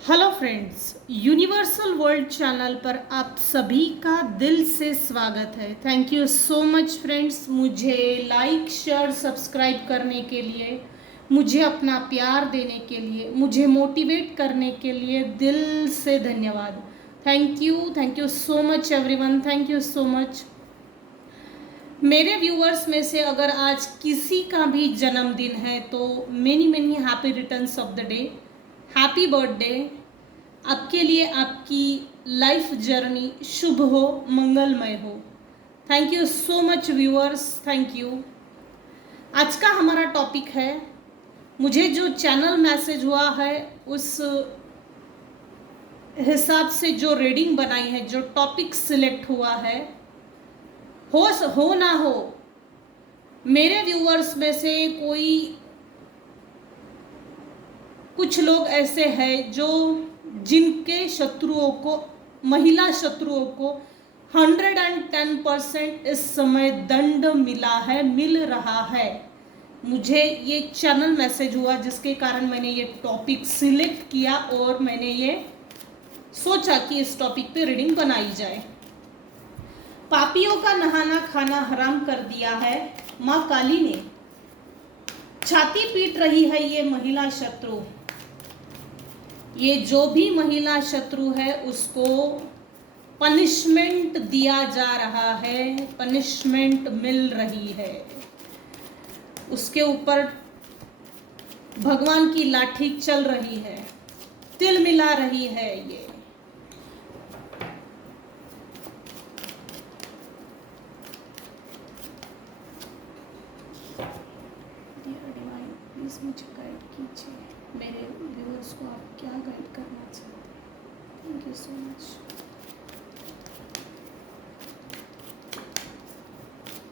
Hello friends, universal world channel पर आप सभी का दिल से स्वागत है। Thank you so much friends, मुझे लाइक शेयर सब्सक्राइब करने के लिए, मुझे अपना प्यार देने के लिए, मुझे मोटिवेट करने के लिए दिल से धन्यवाद। Thank you so much everyone, thank you so much. मेरे व्यूअर्स में से अगर आज किसी का भी जन्मदिन है तो many many happy returns of the day, happy birthday. आपके लिए आपकी लाइफ जर्नी शुभ हो, मंगलमय हो। Thank you so much viewers, thank you. आज का हमारा टॉपिक है, मुझे जो चैनल मैसेज हुआ है उस हिसाब से जो रीडिंग बनाई है, जो टॉपिक सिलेक्ट हुआ है, हो ना हो, मेरे व्यूअर्स में से कोई कुछ लोग ऐसे हैं जो जिनके शत्रुओं को, महिला शत्रुओं को 110% इस समय दंड मिल रहा है। मुझे ये चैनल मैसेज हुआ जिसके कारण मैंने ये टॉपिक सिलेक्ट किया और मैंने ये सोचा कि इस टॉपिक पे रीडिंग बनाई जाए। पापियों का नहाना खाना हराम कर दिया है माँ काली ने। छाती पीट रही है ये महिला शत्रु। ये जो भी महिला शत्रु है उसको पनिशमेंट दिया जा रहा है, पनिशमेंट मिल रही है। उसके ऊपर भगवान की लाठी चल रही है, तिल मिला रही है। ये प्लीज मुझे गाइड कीजिए, मेरे व्यूअर्स को आप क्या गाइड करना चाहते हैं। Thank you so much,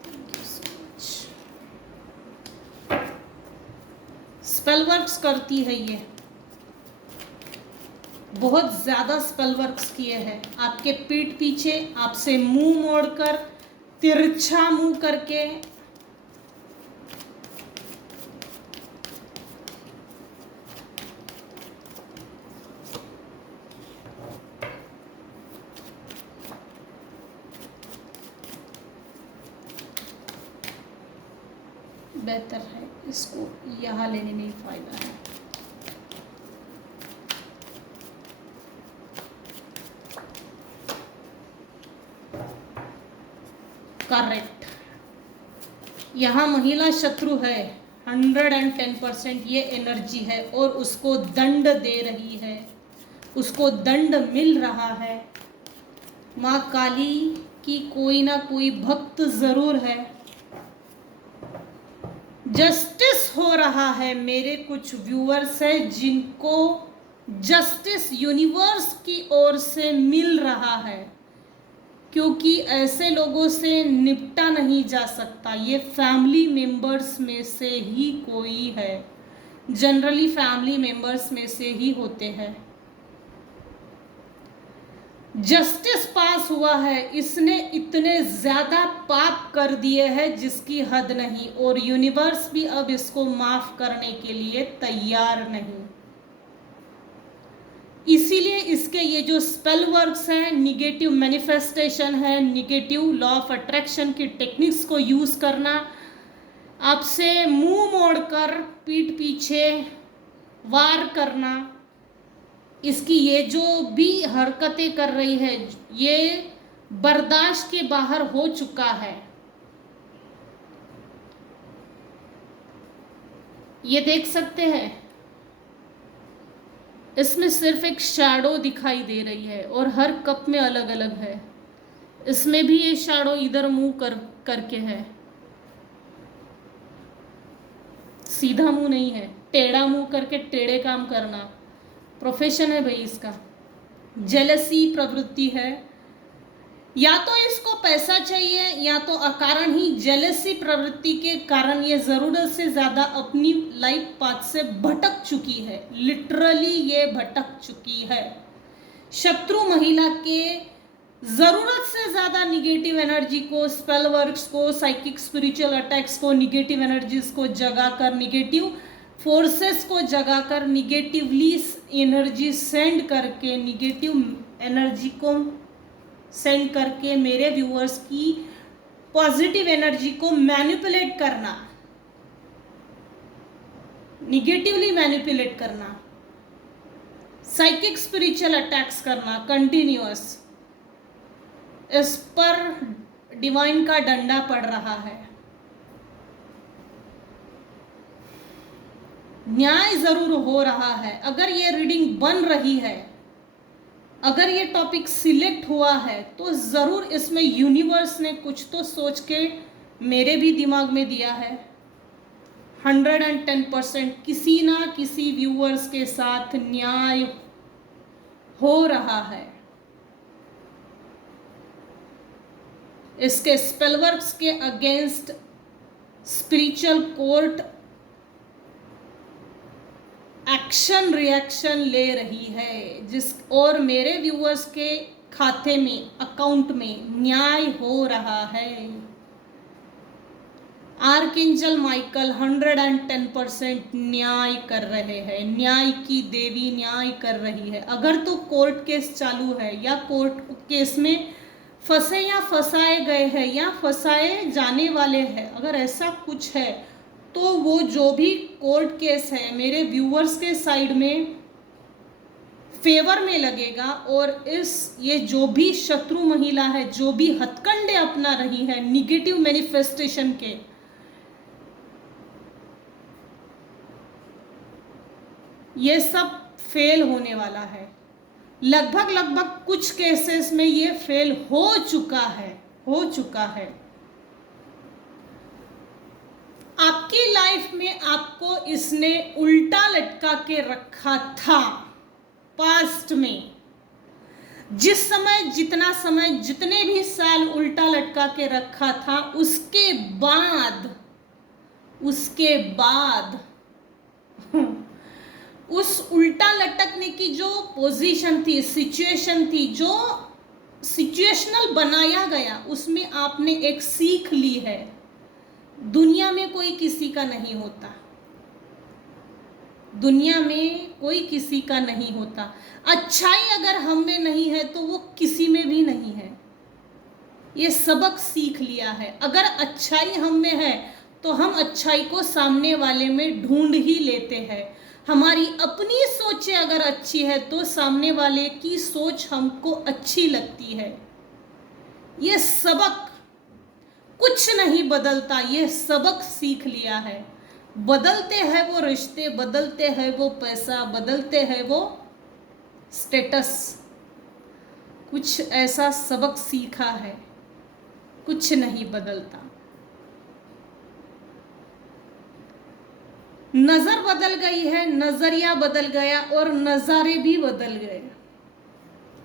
thank you so much. Spell works करती है ये, बहुत ज्यादा स्पेल वर्क्स किए हैं आपके पीठ पीछे, आपसे मुंह मोड़कर, तिरछा मुंह करके। बेहतर है इसको यहाँ लेने में फायदा है। करेक्ट, यहाँ महिला शत्रु है, 110% ये एनर्जी है और उसको दंड दे रही है, उसको दंड मिल रहा है। माँ काली की कोई ना कोई भक्त जरूर है। जस्टिस हो रहा है। मेरे कुछ व्यूअर्स हैं जिनको जस्टिस यूनिवर्स की ओर से मिल रहा है, क्योंकि ऐसे लोगों से निपटा नहीं जा सकता। ये फैमिली मेंबर्स में से ही कोई है, जनरली फैमिली मेंबर्स में से ही होते हैं। जस्टिस पास हुआ है। इसने इतने ज्यादा पाप कर दिए हैं जिसकी हद नहीं, और यूनिवर्स भी अब इसको माफ करने के लिए तैयार नहीं। इसीलिए इसके ये जो स्पेल वर्क्स हैं, निगेटिव मैनिफेस्टेशन है, निगेटिव लॉ ऑफ अट्रैक्शन की टेक्निक्स को यूज करना, आपसे मुंह मोड़कर पीठ पीछे वार करना, इसकी ये जो भी हरकतें कर रही है ये बर्दाश्त के बाहर हो चुका है। ये देख सकते हैं, इसमें सिर्फ एक शैडो दिखाई दे रही है और हर कप में अलग अलग है। इसमें भी ये शैडो इधर मुंह करके है, सीधा मुंह नहीं है, टेढ़ा मुंह करके टेढ़े काम करना प्रोफेशन है भाई इसका। जेलसी प्रवृत्ति है, या तो इसको पैसा चाहिए या तो अकारण ही जेलसी प्रवृत्ति के कारण ये जरूरत से ज्यादा अपनी लाइफ पाथ से भटक चुकी है। लिटरली ये भटक चुकी है। शत्रु महिला के जरूरत से ज्यादा निगेटिव एनर्जी को, स्पेल वर्क्स को, साइकिक स्पिरिचुअल अटैक्स को, निगेटिव एनर्जीज को जगा कर, निगेटिव फोर्सेस को जगाकर निगेटिवली एनर्जी सेंड करके, निगेटिव एनर्जी को सेंड करके मेरे व्यूअर्स की पॉजिटिव एनर्जी को मैनिपुलेट करना, निगेटिवली मैनिपुलेट करना, साइकिक स्पिरिचुअल अटैक्स करना कंटिन्यूअस, इस पर डिवाइन का डंडा पड़ रहा है। न्याय जरूर हो रहा है। अगर ये रीडिंग बन रही है, अगर ये टॉपिक सिलेक्ट हुआ है, तो ज़रूर इसमें यूनिवर्स ने कुछ तो सोच के मेरे भी दिमाग में दिया है। 110% किसी ना किसी व्यूअर्स के साथ न्याय हो रहा है। इसके स्पेलवर्क्स के against spiritual court action reaction ले रही है, और मेरे व्यूअर्स के खाते में, अकाउंट में न्याय हो रहा है। आर्कएंजल माइकल 110% न्याय कर रहे हैं। न्याय की देवी न्याय कर रही है। अगर तो कोर्ट केस चालू है या कोर्ट केस में फंसे या फंसाए गए हैं या फंसाए जाने वाले हैं, अगर ऐसा कुछ है तो वो जो भी कोर्ट केस है मेरे व्यूअर्स के साइड में फेवर में लगेगा। और ये जो भी शत्रु महिला है, जो भी हथकंडे अपना रही है निगेटिव मैनिफेस्टेशन के, ये सब फेल होने वाला है। लगभग कुछ केसेस में ये फेल हो चुका है। आपकी लाइफ में आपको इसने उल्टा लटका के रखा था पास्ट में। जिस समय, जितना समय, जितने भी साल उल्टा लटका के रखा था, उसके बाद उस उल्टा लटकने की जो पोजीशन थी, सिचुएशन थी, जो सिचुएशनल बनाया गया, उसमें आपने एक सीख ली है। दुनिया में कोई किसी का नहीं होता। दुनिया में कोई किसी का नहीं होता। अच्छाई अगर हम में नहीं है तो वो किसी में भी नहीं है। ये सबक सीख लिया है। अगर अच्छाई हम में है तो हम अच्छाई को सामने वाले में ढूंढ ही लेते हैं। हमारी अपनी सोचें अगर अच्छी है तो सामने वाले की सोच हमको अच्छी लगती है। ये सबक, कुछ नहीं बदलता, ये सबक सीख लिया है। बदलते हैं वो रिश्ते, बदलते हैं वो पैसा, बदलते हैं वो स्टेटस। कुछ ऐसा सबक सीखा है, कुछ नहीं बदलता। नजर बदल गई है, नजरिया बदल गया और नजारे भी बदल गए।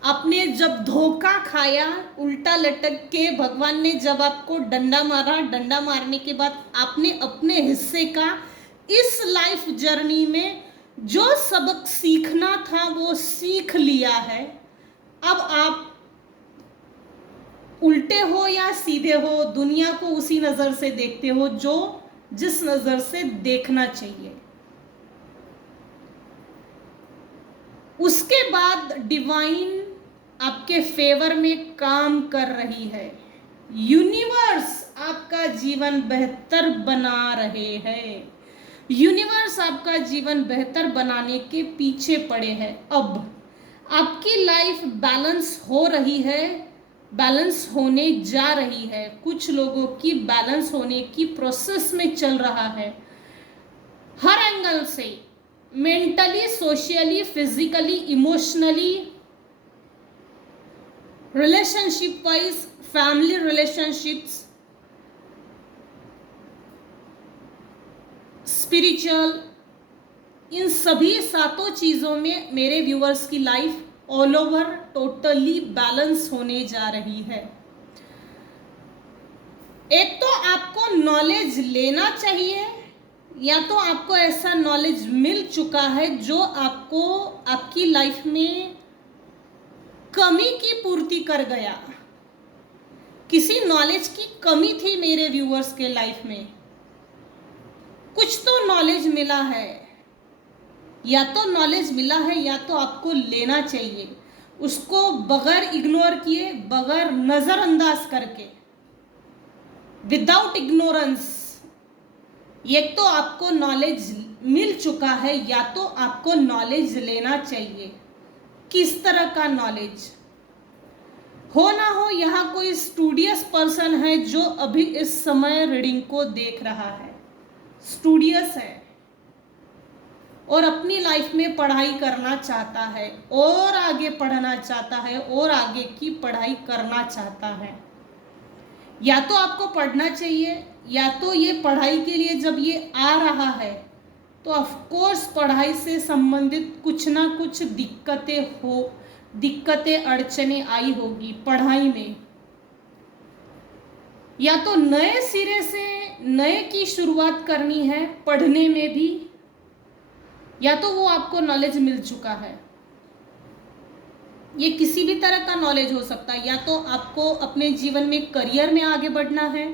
आपने जब धोखा खाया, उल्टा लटक के भगवान ने जब आपको डंडा मारा, डंडा मारने के बाद आपने अपने हिस्से का इस लाइफ जर्नी में जो सबक सीखना था वो सीख लिया है। अब आप उल्टे हो या सीधे हो, दुनिया को उसी नजर से देखते हो जो जिस नजर से देखना चाहिए। उसके बाद डिवाइन आपके फेवर में काम कर रही है। यूनिवर्स आपका जीवन बेहतर बना रहे हैं। यूनिवर्स आपका जीवन बेहतर बनाने के पीछे पड़े हैं। अब आपकी लाइफ बैलेंस हो रही है, बैलेंस होने जा रही है। कुछ लोगों की बैलेंस होने की प्रोसेस में चल रहा है। हर एंगल से, mentally, socially, physically, emotionally, relationship wise, family relationships, spiritual, इन सभी सातों चीज़ों में मेरे व्यूअर्स की life all over totally balance होने जा रही है। एक तो आपको नॉलेज लेना चाहिए, या तो आपको ऐसा नॉलेज मिल चुका है जो आपको आपकी लाइफ में कमी की पूर्ति कर गया। किसी नॉलेज की कमी थी मेरे व्यूअर्स के लाइफ में, कुछ तो नॉलेज मिला है। या तो नॉलेज मिला है या तो आपको लेना चाहिए, उसको बगैर इग्नोर किए, बगैर नज़रअंदाज करके, विदाउट इग्नोरेंस। एक तो आपको नॉलेज मिल चुका है या तो आपको नॉलेज लेना चाहिए। किस तरह का नॉलेज हो ना हो, यहाँ कोई स्टूडियस पर्सन है जो अभी इस समय रीडिंग को देख रहा है, स्टूडियस है और अपनी लाइफ में पढ़ाई करना चाहता है और आगे पढ़ना चाहता है और आगे की पढ़ाई करना चाहता है। या तो आपको पढ़ना चाहिए या तो ये पढ़ाई के लिए जब ये आ रहा है तो ऑफ कोर्स पढ़ाई से संबंधित कुछ ना कुछ दिक्कतें अड़चने आई होगी पढ़ाई में। या तो नए सिरे से नए की शुरुआत करनी है पढ़ने में भी, या तो वो आपको नॉलेज मिल चुका है। ये किसी भी तरह का नॉलेज हो सकता है। या तो आपको अपने जीवन में करियर में आगे बढ़ना है,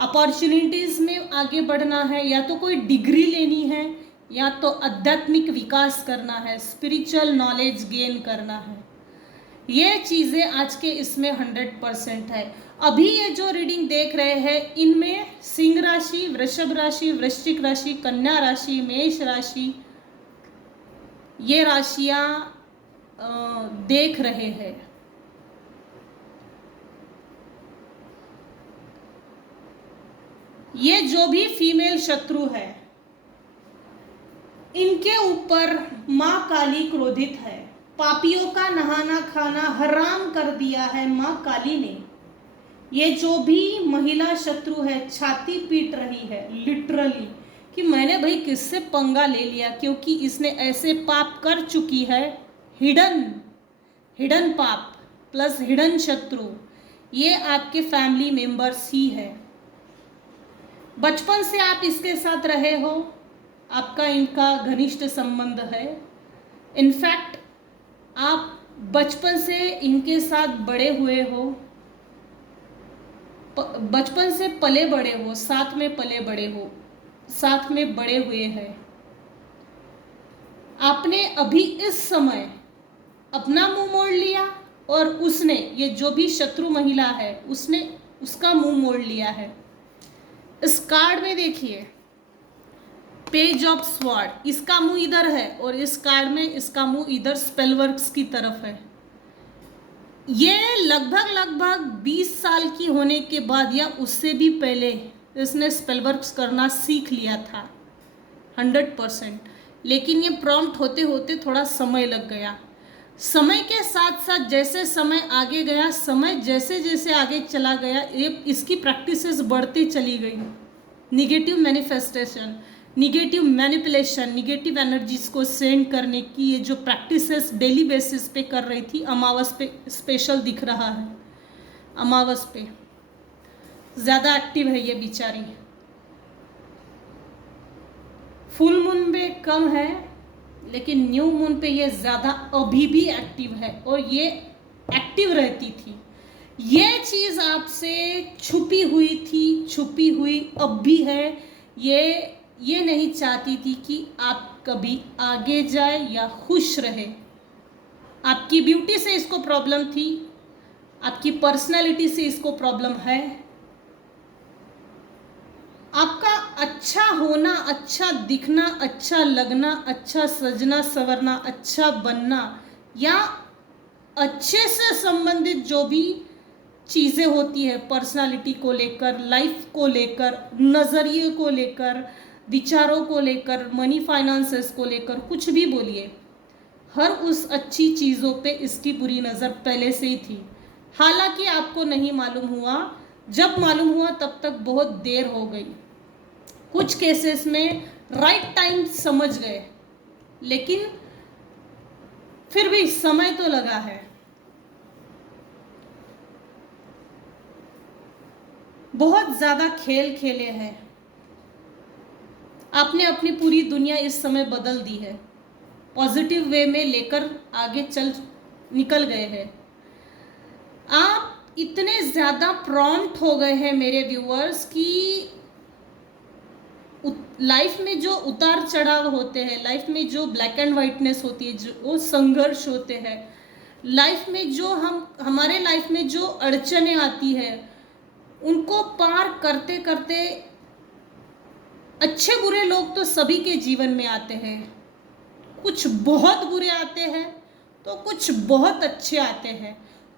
अपॉर्चुनिटीज़ में आगे बढ़ना है, या तो कोई डिग्री लेनी है, या तो आध्यात्मिक विकास करना है, स्पिरिचुअल नॉलेज गेन करना है। ये चीज़ें आज के इसमें 100% है। अभी ये जो रीडिंग देख रहे हैं इनमें सिंह राशि, वृषभ राशि, वृश्चिक राशि, कन्या राशि, मेष राशि, ये राशियां देख रहे हैं। ये जो भी फीमेल शत्रु है इनके ऊपर माँ काली क्रोधित है। पापियों का नहाना खाना हराम कर दिया है माँ काली ने। ये जो भी महिला शत्रु है छाती पीट रही है लिटरली कि मैंने भाई किससे पंगा ले लिया, क्योंकि इसने ऐसे पाप कर चुकी है। हिडन पाप प्लस हिडन शत्रु, ये आपके फैमिली मेंबर्स ही है। बचपन से आप इसके साथ रहे हो, आपका इनका घनिष्ठ संबंध है। इनफैक्ट आप बचपन से इनके साथ बड़े हुए हो, बचपन से पले बड़े हो, साथ में पले बड़े हो, साथ में बड़े हुए हैं। आपने अभी इस समय अपना मुंह मोड़ लिया और उसने, ये जो भी शत्रु महिला है उसने उसका मुंह मोड़ लिया है। इस कार्ड में देखिए पेज ऑफ स्वॉर्ड, इसका मुंह इधर है और इस कार्ड में इसका मुंह इधर स्पेलवर्क्स की तरफ है। ये लगभग 20 साल की होने के बाद या उससे भी पहले इसने स्पेलवर्क्स करना सीख लिया था 100%, लेकिन ये प्रॉम्प्ट होते होते थोड़ा समय लग गया। समय के साथ साथ जैसे समय आगे गया, समय जैसे जैसे आगे चला गया, ये इसकी प्रैक्टिसेस बढ़ती चली गई। Negative manifestation, negative manipulation, negative energies को सेंड करने की ये जो प्रैक्टिसेस डेली बेसिस पे कर रही थी, अमावस पे स्पेशल दिख रहा है। अमावस पे ज़्यादा एक्टिव है ये बेचारी, फुल मून पे कम है लेकिन न्यू मून पे ये ज़्यादा अभी भी एक्टिव है और ये एक्टिव रहती थी। ये चीज़ आपसे छुपी हुई थी, छुपी हुई अब भी है। ये नहीं चाहती थी कि आप कभी आगे जाए या खुश रहे। आपकी ब्यूटी से इसको प्रॉब्लम थी, आपकी पर्सनालिटी से इसको प्रॉब्लम है। आपका अच्छा होना, अच्छा दिखना, अच्छा लगना, अच्छा सजना संवरना, अच्छा बनना या अच्छे से संबंधित जो भी चीज़ें होती है पर्सनालिटी को लेकर, लाइफ को लेकर, नज़रिए को लेकर, विचारों को लेकर, मनी फाइनेंसेस को लेकर, कुछ भी बोलिए, हर उस अच्छी चीज़ों पे इसकी बुरी नज़र पहले से ही थी। हालांकि आपको नहीं मालूम हुआ, जब मालूम हुआ तब तक बहुत देर हो गई। कुछ केसेस में राइट टाइम समझ गए, लेकिन फिर भी समय तो लगा है। बहुत ज़्यादा खेल खेले हैं आपने, अपनी पूरी दुनिया इस समय बदल दी है, पॉजिटिव वे में लेकर आगे निकल गए हैं। आप इतने ज़्यादा प्रॉम्प्ट हो गए हैं मेरे व्यूअर्स कि लाइफ में जो उतार चढ़ाव होते हैं, लाइफ में जो ब्लैक एंड वाइटनेस होती है, जो वो संघर्ष होते हैं, लाइफ में जो हमारे लाइफ में जो अड़चने आती है, उनको पार करते करते अच्छे बुरे लोग तो सभी के जीवन में आते हैं। कुछ बहुत बुरे आते हैं तो कुछ बहुत अच्छे आते हैं।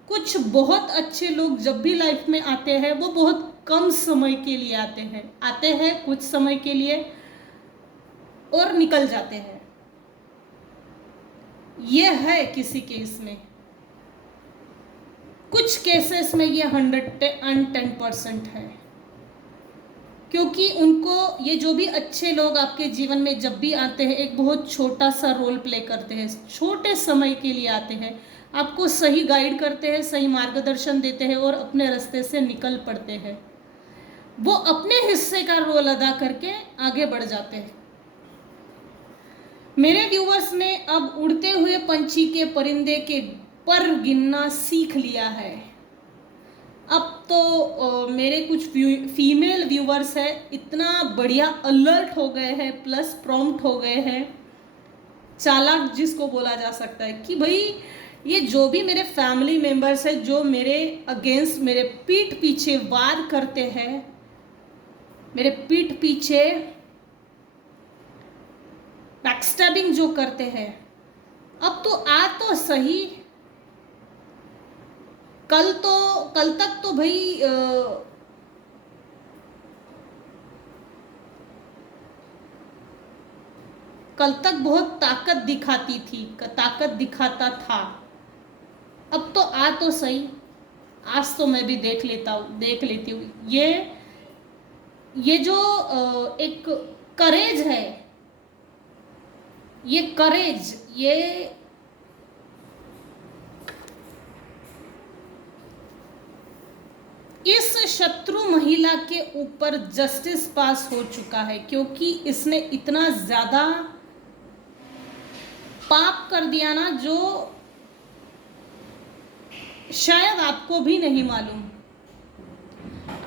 कुछ बहुत अच्छे लोग जब भी लाइफ में आते हैं वो बहुत कम समय के लिए आते हैं कुछ समय के लिए और निकल जाते हैं। ये है किसी केस में, कुछ केसेस में ये 110% है, क्योंकि उनको ये जो भी अच्छे लोग आपके जीवन में जब भी आते हैं एक बहुत छोटा सा रोल प्ले करते हैं, छोटे समय के लिए आते हैं, आपको सही गाइड करते हैं, सही मार्गदर्शन देते हैं और अपने रास्ते से निकल पड़ते हैं। वो अपने हिस्से का रोल अदा करके आगे बढ़ जाते हैं। मेरे व्यूवर्स ने अब उड़ते हुए पंछी के परिंदे के पर गिनना सीख लिया है। अब तो मेरे कुछ फीमेल व्यूवर्स हैं, इतना बढ़िया अलर्ट हो गए हैं, प्लस प्रॉम्प्ट हो गए हैं, चालाक जिसको बोला जा सकता है, कि भाई ये जो भी मेरे फैमिली मेंबर्स हैं जो मेरे अगेंस्ट, मेरे पीठ पीछे वार करते हैं, मेरे पीठ पीछे बैकस्टैबिंग जो करते हैं, अब तो आ तो सही। कल तक तो भाई कल तक बहुत ताकत दिखाती थी, ताकत दिखाता था। अब तो आ तो सही, आज तो मैं भी देख लेती हूँ। ये जो एक करेज है, ये करेज, ये इस शत्रु महिला के ऊपर जस्टिस पास हो चुका है, क्योंकि इसने इतना ज्यादा पाप कर दिया ना, जो शायद आपको भी नहीं मालूम।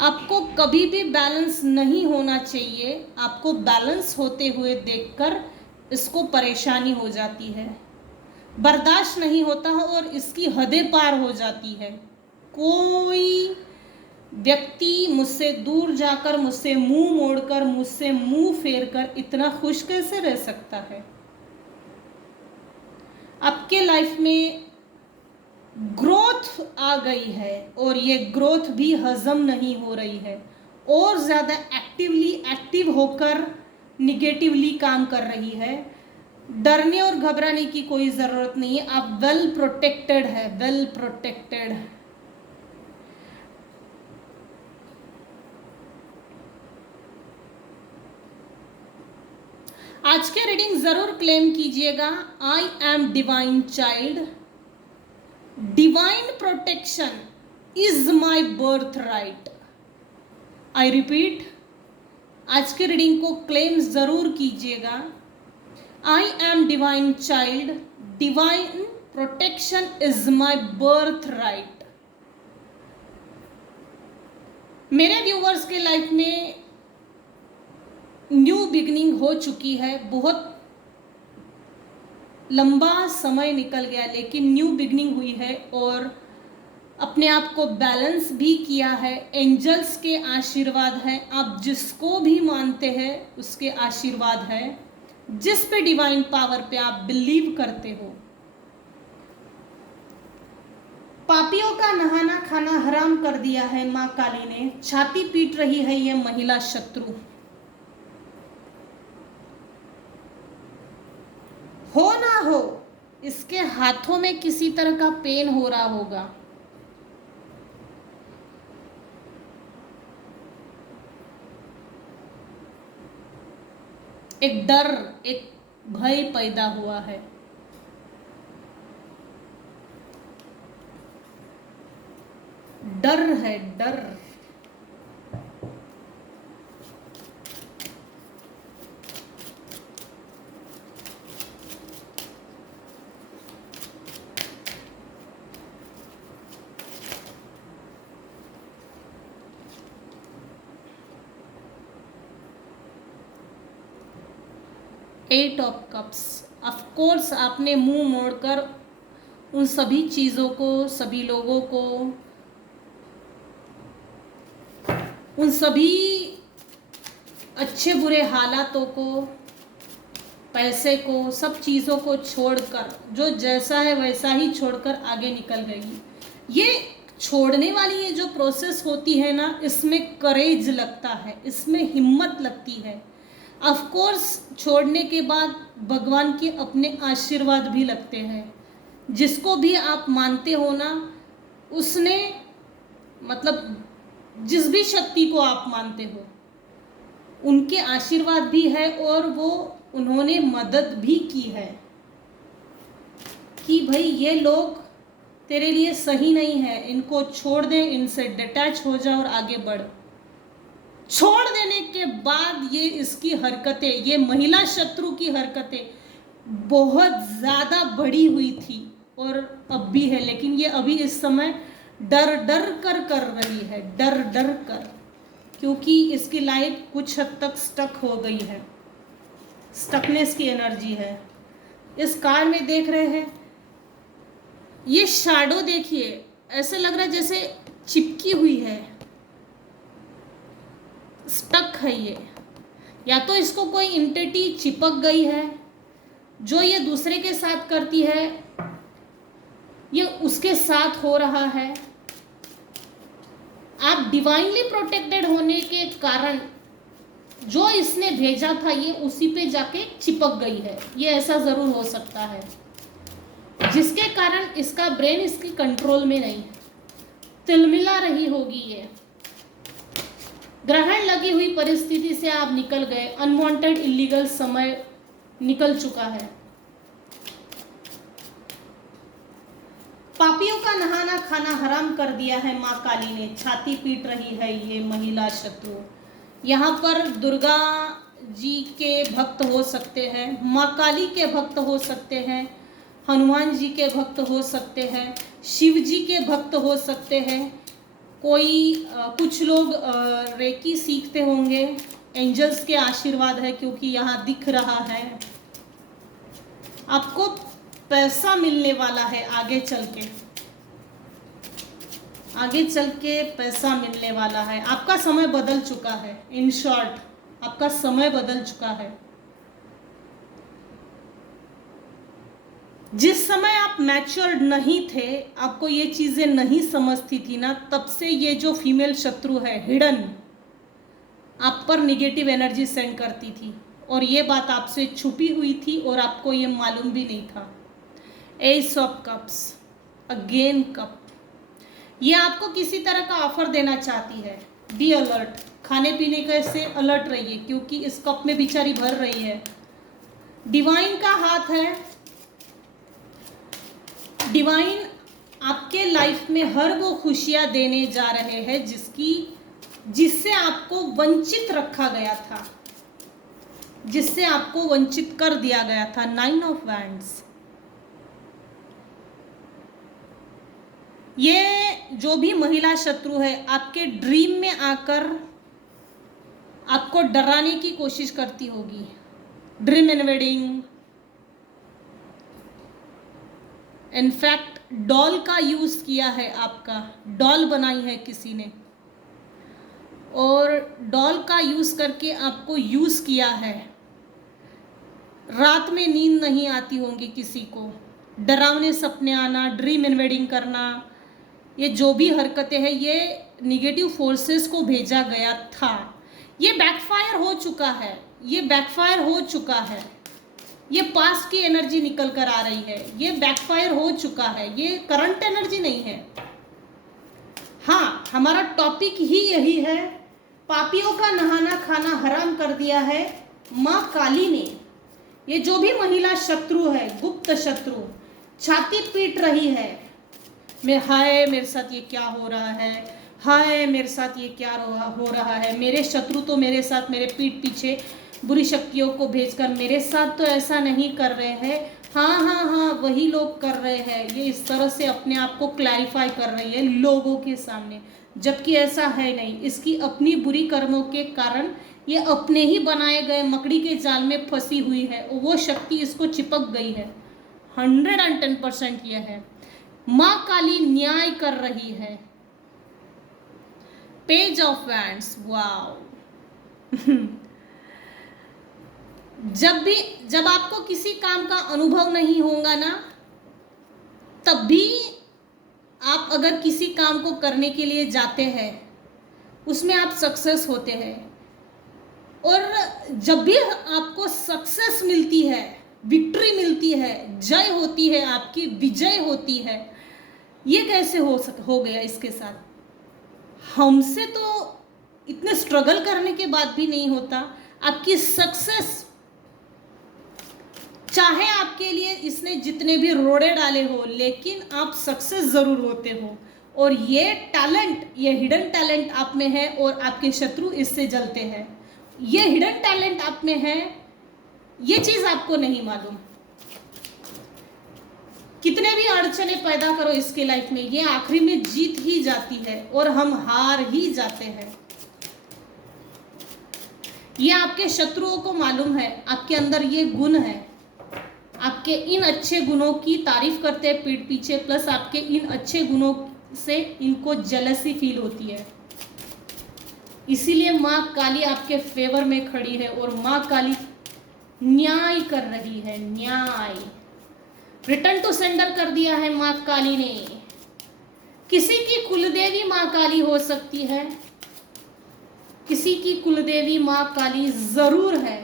आपको कभी भी बैलेंस नहीं होना चाहिए, आपको बैलेंस होते हुए देखकर इसको परेशानी हो जाती है, बर्दाश्त नहीं होता है और इसकी हदें पार हो जाती है। कोई व्यक्ति मुझसे दूर जाकर, मुझसे मुंह मोड़कर, मुझसे मुंह फेरकर इतना खुश कैसे रह सकता है? आपके लाइफ में ग्रोथ आ गई है और ये ग्रोथ भी हजम नहीं हो रही है, और ज़्यादा एक्टिव होकर निगेटिवली काम कर रही है। डरने और घबराने की कोई ज़रूरत नहीं है, आप वेल प्रोटेक्टेड है, वेल प्रोटेक्टेड। आज के रीडिंग ज़रूर क्लेम कीजिएगा। I am divine child, divine protection is my birth right. I repeat, आज के रीडिंग को क्लेम ज़रूर कीजिएगा। I am divine child, divine protection is my birth right. मेरे व्यूवर्स के लाइफ में न्यू बिगनिंग हो चुकी है, बहुत लंबा समय निकल गया लेकिन न्यू बिगनिंग हुई है, और अपने आप को बैलेंस भी किया है। एंजल्स के आशीर्वाद है, आप जिसको भी मानते हैं उसके आशीर्वाद है, जिस पे डिवाइन पावर पे आप बिलीव करते हो। पापियों का नहाना खाना हराम कर दिया है माँ काली ने, छाती पीट रही है ये महिला शत्रु। हो ना हो, इसके हाथों में किसी तरह का पेन हो रहा होगा। एक डर, एक भय पैदा हुआ है। डर है, डर। 8 ऑफ कप्स। ऑफ कोर्स आपने मुंह मोड़कर उन सभी चीज़ों को, सभी लोगों को, उन सभी अच्छे बुरे हालातों को, पैसे को, सब चीज़ों को छोड़कर, जो जैसा है वैसा ही छोड़कर आगे निकल गई। ये छोड़ने वाली ये जो प्रोसेस होती है ना, इसमें करेज लगता है, इसमें हिम्मत लगती है। ऑफ कोर्स छोड़ने के बाद भगवान के अपने आशीर्वाद भी लगते हैं। जिसको भी आप मानते हो ना, उसने मतलब जिस भी शक्ति को आप मानते हो, उनके आशीर्वाद भी है और वो उन्होंने मदद भी की है कि भाई ये लोग तेरे लिए सही नहीं है, इनको छोड़ दे, इनसे डिटैच हो जा और आगे बढ़। छोड़ देने के बाद ये इसकी हरकतें, ये महिला शत्रु की हरकतें बहुत ज़्यादा बढ़ी हुई थी और अब भी है, लेकिन ये अभी इस समय डर डर कर रही है, डर डर कर, क्योंकि इसकी लाइफ कुछ हद तक स्टक हो गई है। स्टकनेस की एनर्जी है। इस कार में देख रहे हैं ये शैडो, देखिए ऐसे लग रहा है जैसे चिपकी हुई है, स्टक है ये। या तो इसको कोई इंटिटी चिपक गई है, जो ये दूसरे के साथ करती है ये उसके साथ हो रहा है। आप डिवाइनली प्रोटेक्टेड होने के कारण जो इसने भेजा था ये उसी पे जाके चिपक गई है, ये ऐसा जरूर हो सकता है, जिसके कारण इसका ब्रेन इसकी कंट्रोल में नहीं है, तिलमिला रही होगी ये। ग्रहण लगी हुई परिस्थिति से आप निकल गए, अनवांटेड इलीगल समय निकल चुका है। पापियों का नहाना खाना हराम कर दिया है माँ काली ने, छाती पीट रही है ये महिला शत्रु। यहाँ पर दुर्गा जी के भक्त हो सकते हैं, माँ काली के भक्त हो सकते हैं, हनुमान जी के भक्त हो सकते हैं, शिव जी के भक्त हो सकते हैं, कोई कुछ लोग रेकी सीखते होंगे, एंजल्स के आशीर्वाद है क्योंकि यहाँ दिख रहा है। आपको पैसा मिलने वाला है आगे चल के, आगे चल के पैसा मिलने वाला है। आपका समय बदल चुका है, इन शॉर्ट आपका समय बदल चुका है। जिस समय आप मैच्योर्ड नहीं थे, आपको ये चीजें नहीं समझती थी ना, तब से ये जो फीमेल शत्रु है हिडन आप पर निगेटिव एनर्जी सेंड करती थी और ये बात आपसे छुपी हुई थी और आपको ये मालूम भी नहीं था। S of cups, again cup, ये आपको किसी तरह का ऑफर देना चाहती है। बी अलर्ट, खाने पीने का से अलर्ट रहिए क्योंकि इस कप में बेचारी भर रही है। डिवाइन का हाथ है, डिवाइन आपके लाइफ में हर वो खुशियां देने जा रहे हैं जिससे आपको वंचित रखा गया था, जिससे आपको वंचित कर दिया गया था। 9 ऑफ वैंड्स, ये जो भी महिला शत्रु है आपके ड्रीम में आकर आपको डराने की कोशिश करती होगी। ड्रीम इन्वेडिंग, इनफैक्ट डॉल का यूज किया है, आपका डॉल बनाई है किसी ने और डॉल का यूज करके आपको यूज किया है। रात में नींद नहीं आती होंगी किसी को, डरावने सपने आना, ड्रीम इन्वेडिंग करना, ये जो भी हरकतें हैं ये निगेटिव फोर्सेस को भेजा गया था। ये बैकफायर हो चुका है, ये बैकफायर हो चुका है, ये पास्ट की एनर्जी निकल कर आ रही है, ये बैकफायर हो चुका है, ये करंट एनर्जी नहीं है। हाँ, हमारा टॉपिक ही यही है, पापियों का नहाना खाना हराम कर दिया है माँ काली ने। ये जो भी महिला शत्रु है, गुप्त शत्रु, छाती पीट रही है, हाय मेरे साथ ये क्या हो रहा है, हाय मेरे साथ ये क्या हो रहा है, मेरे शत्रु तो मेरे साथ मेरे पीठ पीछे बुरी शक्तियों को भेजकर मेरे साथ तो ऐसा नहीं कर रहे हैं, हाँ हाँ हाँ, वही लोग कर रहे हैं, ये इस तरह से अपने आप को क्लैरिफाई कर रही है लोगों के सामने, जबकि ऐसा है नहीं। इसकी अपनी बुरी कर्मों के कारण ये अपने ही बनाए गए मकड़ी के जाल में फंसी हुई है, वो शक्ति इसको चिपक गई है। 110% यह है। माँ काली न्याय कर रही है। Page of wands, wow. जब आपको किसी काम का अनुभव नहीं होगा ना, तब भी आप अगर किसी काम को करने के लिए जाते हैं, उसमें आप सक्सेस होते हैं। और जब भी आपको सक्सेस मिलती है, विक्ट्री मिलती है, जय होती है, आपकी विजय होती है, ये कैसे हो गया इसके साथ? हमसे तो इतने स्ट्रगल करने के बाद भी नहीं होता। आपकी सक्सेस, चाहे आपके लिए इसने जितने भी रोड़े डाले हो, लेकिन आप सक्सेस जरूर होते हो। और ये टैलेंट, ये हिडन टैलेंट आप में है और आपके शत्रु इससे जलते हैं। ये हिडन टैलेंट आप में है, ये चीज आपको नहीं मालूम। कितने भी अड़चने पैदा करो इसके लाइफ में, ये आखिरी में जीत ही जाती है और हम हार ही जाते हैं। ये आपके शत्रुओं को मालूम है, आपके अंदर ये गुण है। आपके इन अच्छे गुणों की तारीफ करते हैं पीठ पीछे, प्लस आपके इन अच्छे गुणों से इनको जेलसी फील होती है। इसीलिए माँ काली आपके फेवर में खड़ी है और माँ काली न्याय कर रही है। न्याय, रिटर्न टू सेंडर कर दिया है माँ काली ने। किसी की कुलदेवी माँ काली हो सकती है, किसी की कुलदेवी माँ काली जरूर है।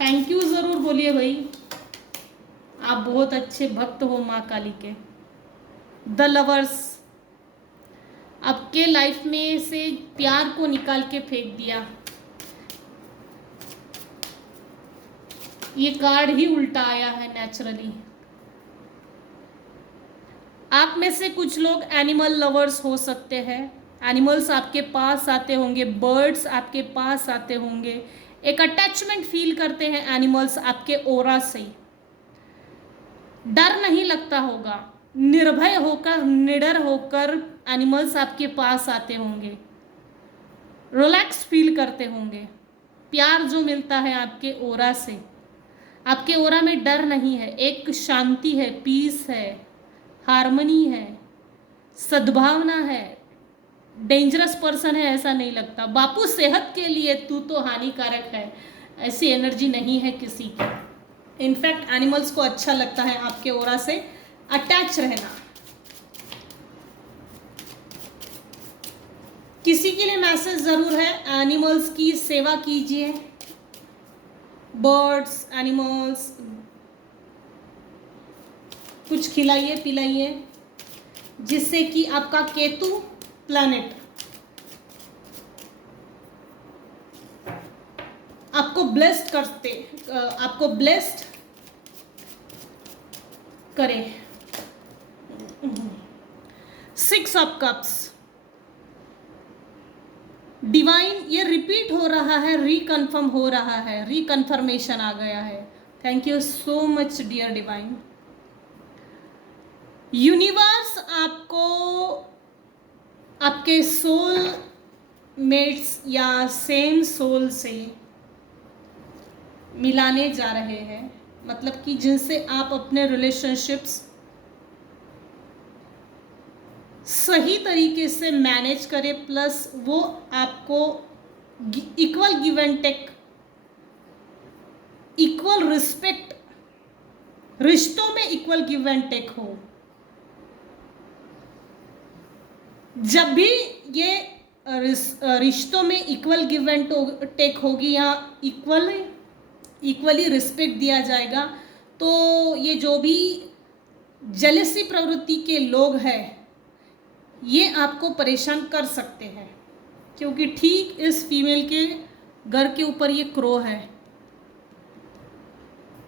थैंक यू जरूर बोलिए भाई, आप बहुत अच्छे भक्त हो माँ काली के। द लवर्स, आपके लाइफ में से प्यार को निकाल के फेंक दिया। ये कार्ड ही उल्टा आया है नेचुरली। आप में से कुछ लोग एनिमल लवर्स हो सकते हैं। एनिमल्स आपके पास आते होंगे, बर्ड्स आपके पास आते होंगे, एक अटैचमेंट फील करते हैं एनिमल्स आपके ओरा से। डर नहीं लगता होगा, निर्भय होकर, निडर होकर एनिमल्स आपके पास आते होंगे, रिलैक्स फील करते होंगे। प्यार जो मिलता है आपके ओरा से, आपके ओरा में डर नहीं है, एक शांति है, पीस है, हार्मनी है, सद्भावना है। डेंजरस पर्सन है ऐसा नहीं लगता। बापू सेहत के लिए तू तो हानिकारक है, ऐसी एनर्जी नहीं है किसी की। इनफैक्ट एनिमल्स को अच्छा लगता है आपके ओरा से अटैच रहना। किसी के लिए मैसेज जरूर है, एनिमल्स की सेवा कीजिए। बर्ड्स, एनिमल्स, कुछ खिलाइए पिलाइए, जिससे कि आपका केतु प्लैनेट आपको ब्लेस्ड करे। 6 ऑफ कप्स, डिवाइन, ये रिपीट हो रहा है, रिकन्फर्म हो रहा है, रिकन्फर्मेशन आ गया है। Thank you so much dear divine. Universe आपको आपके सोल मेट्स या सेम सोल से मिलाने जा रहे हैं, मतलब कि जिनसे आप अपने रिलेशनशिप्स सही तरीके से मैनेज करें, प्लस वो आपको equal give and take, equal respect, रिश्तों में इक्वल गिव एंड टेक हो। जब भी ये रिश्तों में इक्वल गिव एंड टेक होगी या इक्वली रिस्पेक्ट दिया जाएगा, तो ये जो भी जेलसी प्रवृत्ति के लोग हैं ये आपको परेशान कर सकते हैं, क्योंकि ठीक इस फीमेल के घर के ऊपर ये क्रो है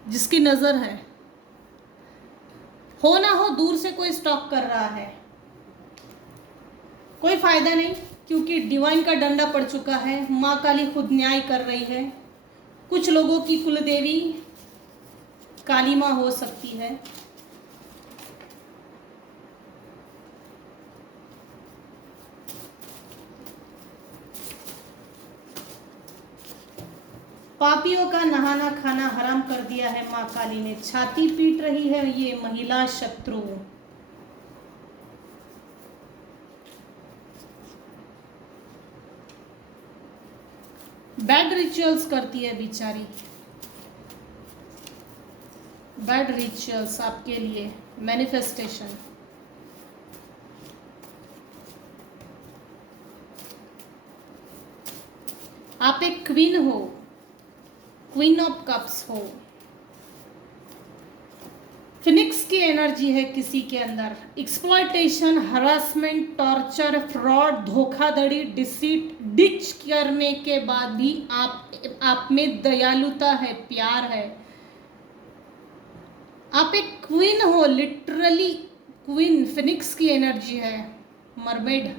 जिसकी नज़र है। हो ना हो दूर से कोई स्टॉक कर रहा है, कोई फायदा नहीं, क्योंकि डिवाइन का डंडा पड़ चुका है। माँ काली खुद न्याय कर रही है कुछ लोगों की कुलदेवी काली माँ हो सकती है। पापियों का नहाना खाना हराम कर दिया है माँ काली ने। छाती पीट रही है ये महिला शत्रु। बैड रिचुअल्स करती है बेचारी, बैड रिचुअल्स आपके लिए मैनिफेस्टेशन। आप एक क्वीन हो, क्वीन ऑफ कप्स हो। फिनिक्स की एनर्जी है किसी के अंदर। एक्सप्लॉयटेशन, हरासमेंट, टॉर्चर, फ्रॉड, धोखाधड़ी, डिसीट, डिच करने के बाद भी आप में दयालुता है, प्यार है। आप एक क्वीन हो, लिटरली क्वीन। फिनिक्स की एनर्जी है, mermaid.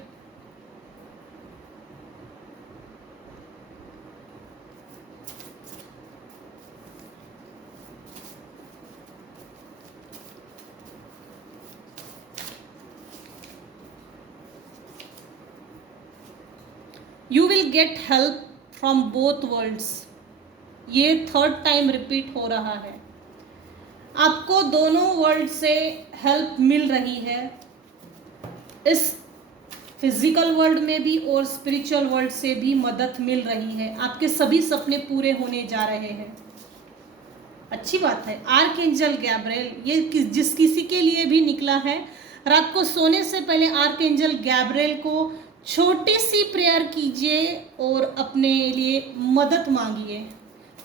You will get help from both worlds. ये थर्ड टाइम रिपीट हो रहा है। आपको दोनों वर्ल्ड से हेल्प मिल रही है, इस फिजिकल वर्ल्ड में भी और स्पिरिचुअल वर्ल्ड से भी मदद मिल रही है। आपके सभी सपने पूरे होने जा रहे हैं। अच्छी बात है। आर्कएंजल गैब्रिएल, ये जिस किसी के लिए भी निकला है, रात को सोने से पहले आर्कएंजल गैब्रिएल को छोटी सी प्रेयर कीजिए और अपने लिए मदद मांगिए।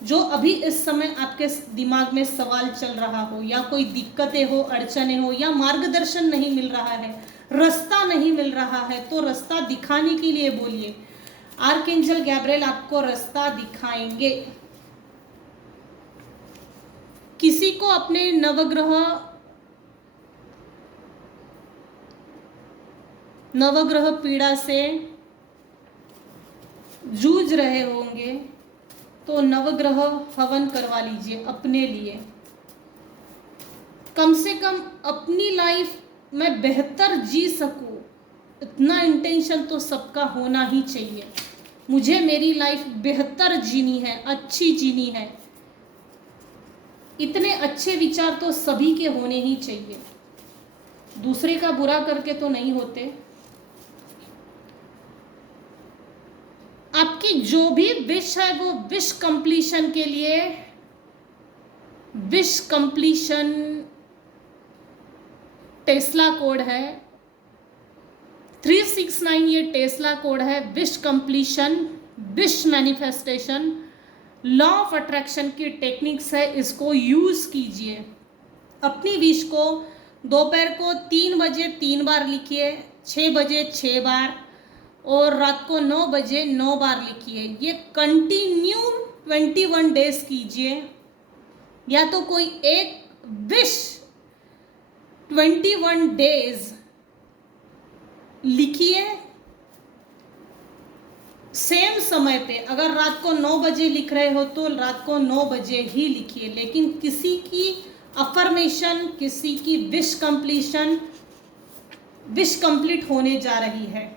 जो अभी इस समय आपके दिमाग में सवाल चल रहा हो, या कोई दिक्कतें हो, अड़चने हो, या मार्गदर्शन नहीं मिल रहा है, रास्ता नहीं मिल रहा है, तो रास्ता दिखाने के लिए बोलिए। आर्कएंजल गैब्रिएल आपको रास्ता दिखाएंगे। किसी को अपने नवग्रह पीड़ा से जूझ रहे होंगे, तो नवग्रह हवन करवा लीजिए अपने लिए। कम से कम अपनी लाइफ में बेहतर जी सकूं, इतना इंटेंशन तो सबका होना ही चाहिए। मुझे मेरी लाइफ बेहतर जीनी है, अच्छी जीनी है, इतने अच्छे विचार तो सभी के होने ही चाहिए। दूसरे का बुरा करके तो नहीं होते। आपकी जो भी विश है वो विश कंप्लीशन के लिए, विश कंप्लीशन टेस्ला कोड है 369। ये टेस्ला कोड है। Wish completion, wish manifestation, law of attraction की टेक्निक्स है, इसको यूज कीजिए। अपनी विश को दोपहर को 3 बजे 3 बार लिखिए, 6 बजे 6 बार, और रात को 9 बजे 9 बार लिखिए। ये कंटिन्यू 21 डेज कीजिए, या तो कोई एक विश 21 डेज लिखिए सेम समय पे। अगर रात को 9 बजे लिख रहे हो तो रात को 9 बजे ही लिखिए, लेकिन किसी की अफर्मेशन, किसी की विश कंप्लीशन, विश कंप्लीट होने जा रही है।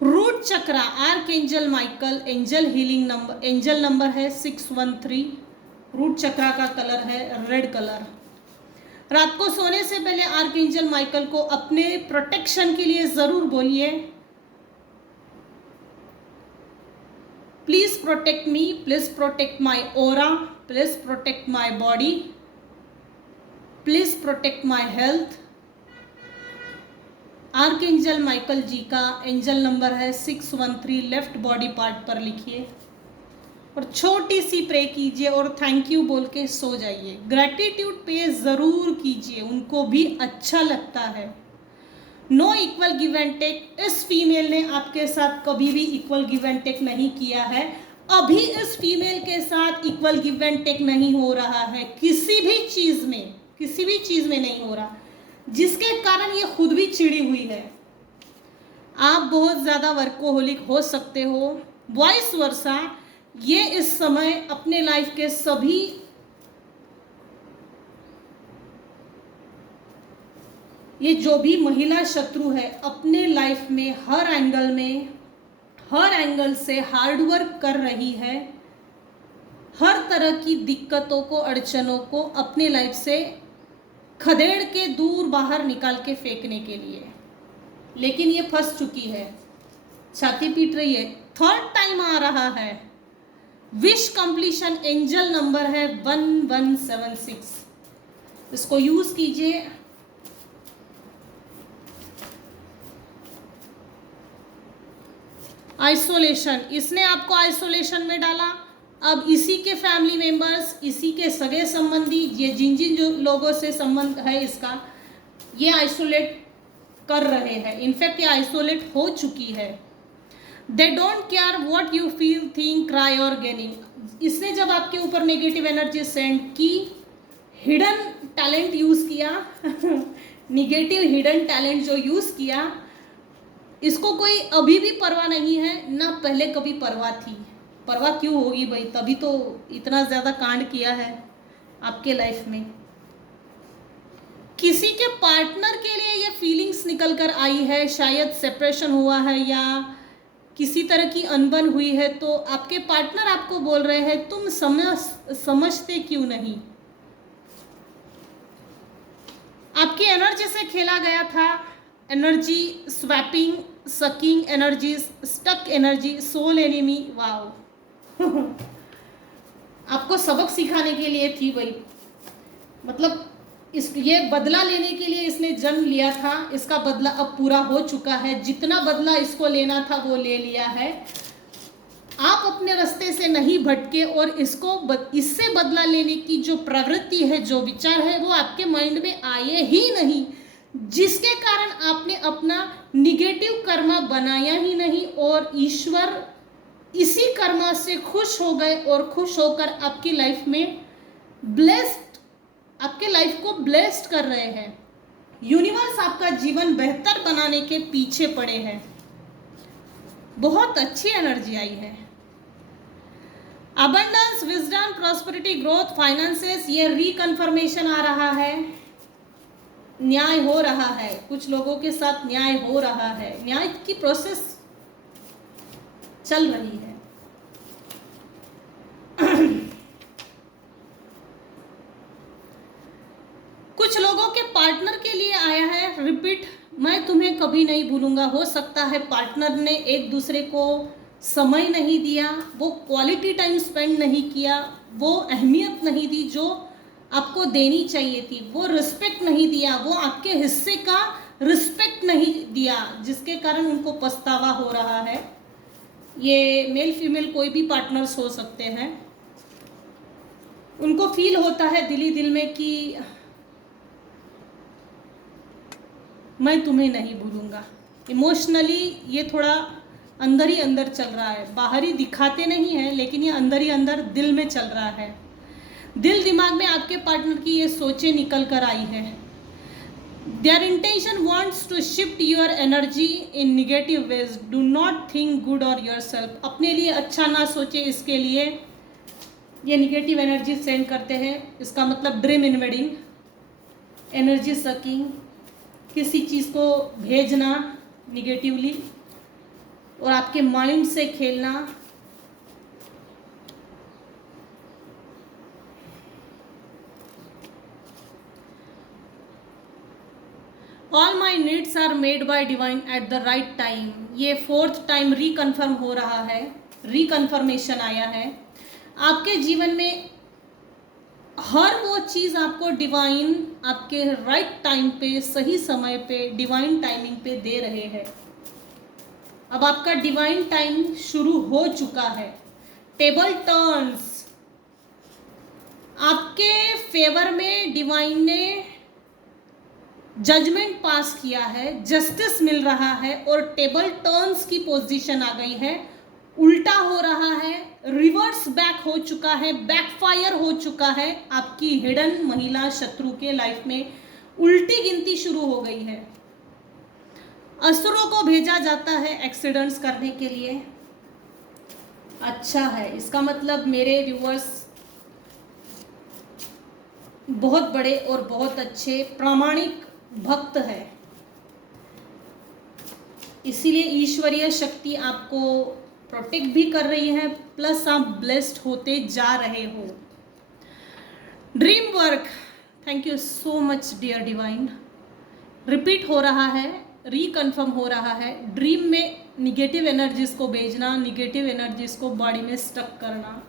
Root chakra, archangel Michael, angel healing number, angel number है 613। रूट चक्रा का कलर है रेड कलर। रात को सोने से पहले आर्कएंजल माइकल को अपने प्रोटेक्शन के लिए जरूर बोलिए, please protect me, please protect my aura, please protect my body, please protect my health. Archangel Michael ji का एंजल नंबर है 613। लेफ्ट बॉडी पार्ट पर लिखिए और छोटी सी प्रे कीजिए और थैंक यू बोल के सो जाइए। ग्रैटिट्यूड पे ज़रूर कीजिए, उनको भी अच्छा लगता है। No equal give and take. इस फीमेल ने आपके साथ कभी भी इक्वल गिव एंड टेक नहीं किया है। अभी इस फीमेल के साथ इक्वल गिव एंड टेक नहीं हो रहा है, किसी भी चीज़ में नहीं हो रहा, जिसके कारण ये खुद भी चिड़ी हुई है। आप बहुत ज़्यादा वर्कोहोलिक हो सकते हो, वॉइस वर्सा ये इस समय अपने लाइफ के सभी ये जो भी महिला शत्रु है अपने लाइफ में हर एंगल से हार्डवर्क कर रही है, हर तरह की दिक्कतों को, अड़चनों को अपने लाइफ से खदेड़ के दूर बाहर निकाल के फेंकने के लिए, लेकिन ये फंस चुकी है, छाती पीट रही है। थर्ड टाइम आ रहा है। विश कंप्लीशन एंजल नंबर है 1176। इसको यूज कीजिए। आइसोलेशन, इसने आपको आइसोलेशन में डाला। अब इसी के फैमिली मेंबर्स, इसी के सगे संबंधी, ये जिन जिन जो लोगों से संबंध है इसका, ये आइसोलेट कर रहे हैं। इनफैक्ट ये आइसोलेट हो चुकी है। They don't care what you feel, think, cry और गेनिंग। इसने जब आपके ऊपर नेगेटिव एनर्जी सेंड की, हिडन टैलेंट यूज किया निगेटिव हिडन टैलेंट जो यूज किया, इसको कोई अभी भी परवाह नहीं है, ना पहले कभी परवाह थी। परवाह क्यों होगी भाई, तभी तो इतना ज़्यादा कांड किया है आपके लाइफ में। किसी के पार्टनर के लिए ये फीलिंग्स निकल कर आई है, शायद सेपरेशन हुआ है या किसी तरह की अनबन हुई है, तो आपके पार्टनर आपको बोल रहे हैं तुम समझते क्यों नहीं। आपकी एनर्जी से खेला गया था, energy swapping, sucking energies, stuck energy, soul enemy. Wow आपको सबक सिखाने के लिए थी भाई, मतलब ये बदला लेने के लिए इसने जन्म लिया था। इसका बदला अब पूरा हो चुका है। जितना बदला इसको लेना था वो ले लिया है। आप अपने रास्ते से नहीं भटके और इससे बदला लेने की जो प्रवृत्ति है, जो विचार है, वो आपके माइंड में आए ही नहीं, जिसके कारण आपने अपना निगेटिव कर्मा बनाया ही नहीं और ईश्वर इसी कर्मा से खुश हो गए और खुश होकर आपकी लाइफ में आपके लाइफ को ब्लेस्ड कर रहे हैं। यूनिवर्स आपका जीवन बेहतर बनाने के पीछे पड़े हैं। बहुत अच्छी एनर्जी आई है। Abundance, wisdom, prosperity, growth, finances, ये रिकन्फर्मेशन आ रहा है। न्याय हो रहा है, कुछ लोगों के साथ न्याय हो रहा है, न्याय की प्रोसेस चल रही है। कुछ लोगों के पार्टनर के लिए आया है रिपीट, मैं तुम्हें कभी नहीं भूलूंगा। हो सकता है पार्टनर ने एक दूसरे को समय नहीं दिया, वो क्वालिटी टाइम स्पेंड नहीं किया, वो अहमियत नहीं दी जो आपको देनी चाहिए थी, वो रिस्पेक्ट नहीं दिया, वो आपके हिस्से का रिस्पेक्ट नहीं दिया, जिसके कारण उनको पछतावा हो रहा है। ये मेल फीमेल कोई भी पार्टनर्स हो सकते हैं। उनको फील होता है दिली दिल में कि मैं तुम्हें नहीं भूलूंगा। इमोशनली ये थोड़ा अंदर ही अंदर चल रहा है, बाहरी दिखाते नहीं है, लेकिन ये अंदर ही अंदर दिल में चल रहा है। दिल दिमाग में आपके पार्टनर की ये सोचें निकल कर आई है। Their intention wants to shift your energy in negative ways. Do not think good or yourself. अपने लिए अच्छा ना सोचे, इसके लिए ये नेगेटिव एनर्जी सेंड करते हैं। इसका मतलब ड्रीम इन्वेडिंग, एनर्जी सकिंग, किसी चीज़ को भेजना निगेटिवली और आपके माइंड से खेलना। All my needs are made by divine at the right time. ये फोर्थ टाइम रिकन्फर्म हो रहा है, रिकन्फर्मेशन आया है। आपके जीवन में हर वो चीज़ आपको डिवाइन आपके राइट टाइम पे, सही समय पे, डिवाइन टाइमिंग पे दे रहे हैं। अब आपका डिवाइन टाइम शुरू हो चुका है। टेबल टर्न्स आपके फेवर में, डिवाइन ने जजमेंट पास किया है, जस्टिस मिल रहा है और टेबल टर्न्स की पोजीशन आ गई है। उल्टा हो रहा है, रिवर्स बैक हो चुका है, बैकफायर हो चुका है। आपकी हिडन महिला शत्रु के लाइफ में उल्टी गिनती शुरू हो गई है। असुरों को भेजा जाता है एक्सीडेंट्स करने के लिए। अच्छा है, इसका मतलब मेरे व्यूअर्स बहुत बड़े और बहुत अच्छे प्रामाणिक भक्त है, इसीलिए ईश्वरीय शक्ति आपको प्रोटेक्ट भी कर रही है, प्लस आप ब्लेस्ड होते जा रहे हो। Dream work, thank you so much dear divine. Repeat हो रहा है, रिकन्फर्म हो रहा है। ड्रीम में निगेटिव एनर्जीज को भेजना, निगेटिव एनर्जीज को बॉडी में स्टक करना,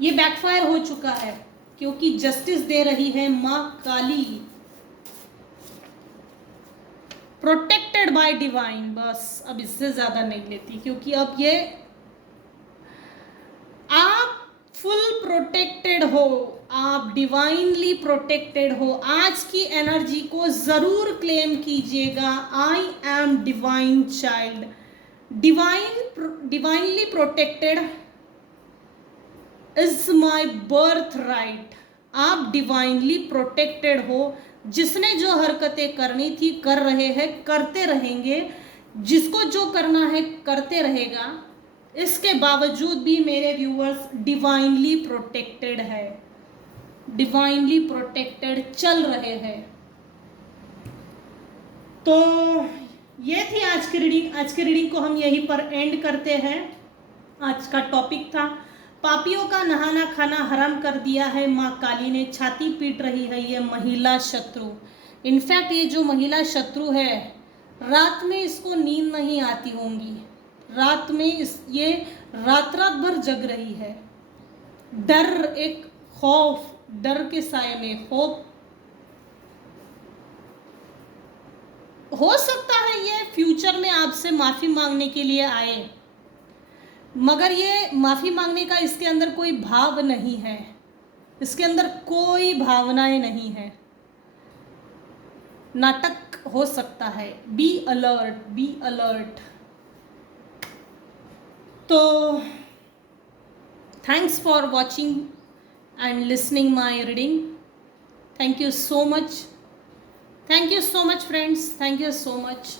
ये बैकफायर हो चुका है, क्योंकि जस्टिस दे रही है माँ काली। प्रोटेक्टेड बाय डिवाइन, बस अब इससे ज़्यादा नहीं लेती, क्योंकि अब ये आप फुल प्रोटेक्टेड हो, आप डिवाइनली प्रोटेक्टेड हो। आज की एनर्जी को ज़रूर क्लेम कीजिएगा, I am divine child, divinely protected is my birth right. आप डिवाइनली प्रोटेक्टेड हो। जिसने जो हरकतें करनी थी कर रहे हैं, करते रहेंगे, जिसको जो करना है करते रहेगा। इसके बावजूद भी मेरे व्यूअर्स डिवाइनली प्रोटेक्टेड है, डिवाइनली प्रोटेक्टेड चल रहे हैं। तो ये थी आज की रीडिंग। आज की रीडिंग को हम यहीं पर एंड करते हैं। आज का टॉपिक था पापियों का नहाना खाना हराम कर दिया है माँ काली ने, छाती पीट रही है ये महिला शत्रु। इनफैक्ट ये जो महिला शत्रु है, रात में इसको नींद नहीं आती होंगी, रात में ये रात भर जग रही है। डर, एक खौफ, डर के साए में खौफ। हो सकता है ये फ्यूचर में आपसे माफ़ी मांगने के लिए आए, मगर ये माफ़ी मांगने का इसके अंदर कोई भाव नहीं है, इसके अंदर कोई भावनाएं नहीं है। नाटक हो सकता है। Be alert, be alert. तो thanks for watching and listening my reading. Thank you so much, thank you so much friends, thank you so much.